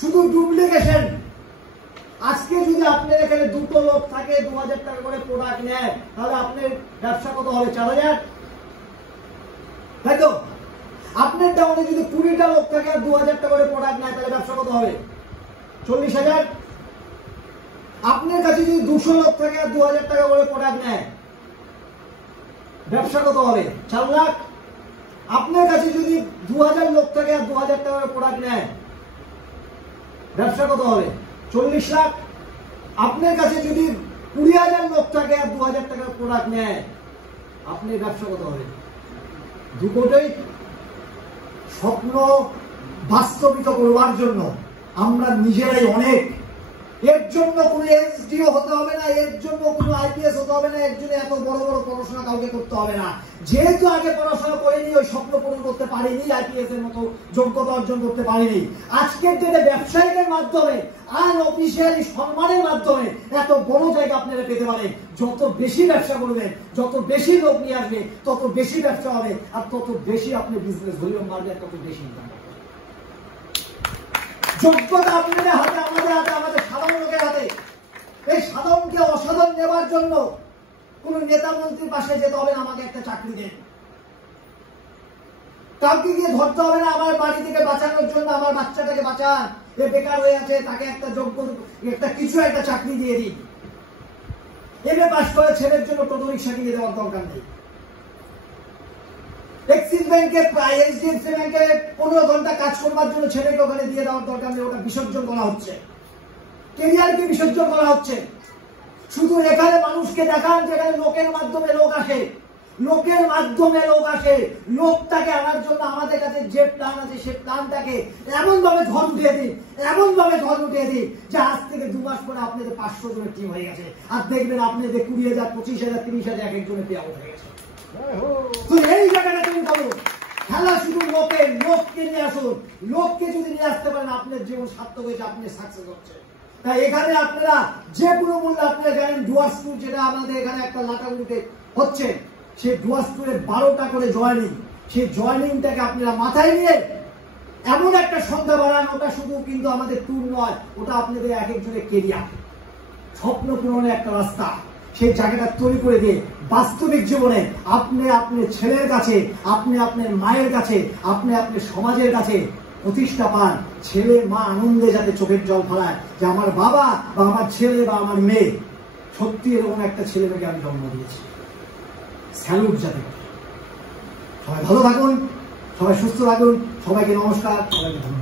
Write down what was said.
শুধু ডুপ্লিকেশন। আজকে যদি আপনার এখানে দুটো লোক থাকে 2000 টাকা করে প্রোডাক্ট নেয়, তাহলে আপনার ব্যবসা কত হবে? 4000, তাই তো? আপনার টাউনে যদি 20টা লোক থাকে আর 2000 টাকা করে প্রোডাক্ট নেয়, তাহলে ব্যবসা কত হবে? 40,000। আপনার কাছে যদি 200 লোক থাকে আর 2000 টাকা করে প্রোডাক্ট নেয়, ব্যবসা কত হবে? 4 লাখ। আপনার কাছে যদি 2000 লোক থাকে আর 2000 টাকা করে প্রোডাক্ট নেয়, ব্যবসা কত হবে? 40 লাখ। আপনার কাছে যদি 20,000 লোক থাকে আর 2000 টাকার প্রোডাক্ট নেয়, আপনার ব্যবসা কত হবে? দুটোই স্বপ্ন বাস্তবিত করবার জন্য আমরা নিজেরাই অনেক। এর জন্য কোনো এসডিও হতে হবে না, এর জন্য কোনো আইপিএস হতে হবে না, এর জন্য এত বড় বড় পড়াশোনা কাউকে করতে হবে না। যেহেতু আগে পড়াশোনা করেনি, ওই স্বপ্ন পূরণ করতে পারিনি, আইপিএস এর মতো যোগ্যতা অর্জন করতে পারিনি। আজকের দিনে ব্যবসায়িকের মাধ্যমে, আনঅফিসিয়ালি সম্মানের মাধ্যমে এত বড় জায়গা আপনারা পেতে পারেন। যত বেশি ব্যবসা করবেন, যত বেশি লোক নিয়ে আসবে, তত বেশি ব্যবসা হবে, আর তত বেশি আপনি বিজনেস ভলিউম বাড়বে, তত বেশি ইনকাম হবে। যোগ্যতা আপনাদের হাতে, আমাদের হাতে, আমাদের সাধারণ লোকের হাতে। এই সাধারণকে অসাধারণ নেবার জন্য কোন নেতা মন্ত্রীর পাশে যেতে হবে না, আমাকে একটা চাকরি দেন। কাউকে গিয়ে ধরতে হবে না আমার বাড়ি থেকে বাঁচানোর জন্য, আমার বাচ্চাটাকে বাঁচান, এ বেকার হয়ে আছে, তাকে একটা যোগ্য একটা কিছু একটা চাকরি দিয়ে দিন। এমএ পাস করে ছেলের জন্য টোটো রিক্সা কিনে দেওয়ার দরকার নেই। এক্সিস ব্যাংকে, এইচডিএফসি ব্যাংকে 15 ঘন্টা কাজ করবার জন্য ছেলেকে ওখানে দিয়ে দেওয়ার দরকার নেই, ওটা বিসর্জন করা হচ্ছে, কেরিয়ারকে বিসর্জন করা হচ্ছে। শুধু এখানে মানুষকে দেখান যেখানে লোকের মাধ্যমে লোক আসে, লোকের মাধ্যমে লোক আসে। লোকটাকে আনার জন্য আমাদের কাছে যে প্ল্যান আছে, সে প্ল্যানটাকে এমন ভাবে ঝড় উঠিয়ে দিন, এমন ভাবে ঝড় উঠিয়ে দিন যে আজ থেকে 2 মাস পরে আপনাদের 500 জনের টিম হয়ে গেছে, আর দেখবেন আপনাদের 20,000, 25,000, 30,000 এক একজনের পে আউট হয়ে গেছে। তো এই জায়গাটা তুমি বলো, খেলা শুধু লোকের, লোককে নিয়ে আসুন। লোককে যদি নিয়ে আসতে পারেন, আপনার জীবন সার্থক হয়েছে, আপনি সাকসেস হচ্ছে। তাই এখানে আপনারা যে কোনো মূল্যে, আপনারা জানেন ডুয়ার্স ট্যুর যেটা আমাদের এখানে একটা লাটাগুড়িতে হচ্ছে, সেই ডুয়ার্স ট্যুরে 12টা করে জয়েনিং, সেই জয়েনিংটাকে আপনারা মাথায় নিয়ে এমন একটা সংখ্যা বাড়ান। ওটা শুধু কিন্তু আমাদের ট্যুর নয়, ওটা আপনাদের এক একজনের কেরিয়ার, স্বপ্ন পূরণের একটা রাস্তা। সেই জায়গাটা তৈরি করে দিয়ে বাস্তবিক জীবনে আপনি আপনার ছেলের কাছে, আপনি আপনার মায়ের কাছে, আপনি আপনার সমাজের কাছে প্রতিষ্ঠা পান। ছেলে মা আনন্দে যাতে চোখের জল ফেলায় যে আমার বাবা বা আমার ছেলে বা আমার মেয়ে সত্যি এরকম একটা ছেলে মেয়েকে আমি জন্ম দিয়েছি। স্যালুট যাতে। সবাই ভালো থাকুন, সবাই সুস্থ থাকুন, সবাইকে নমস্কার, সবাইকে ধন্যবাদ।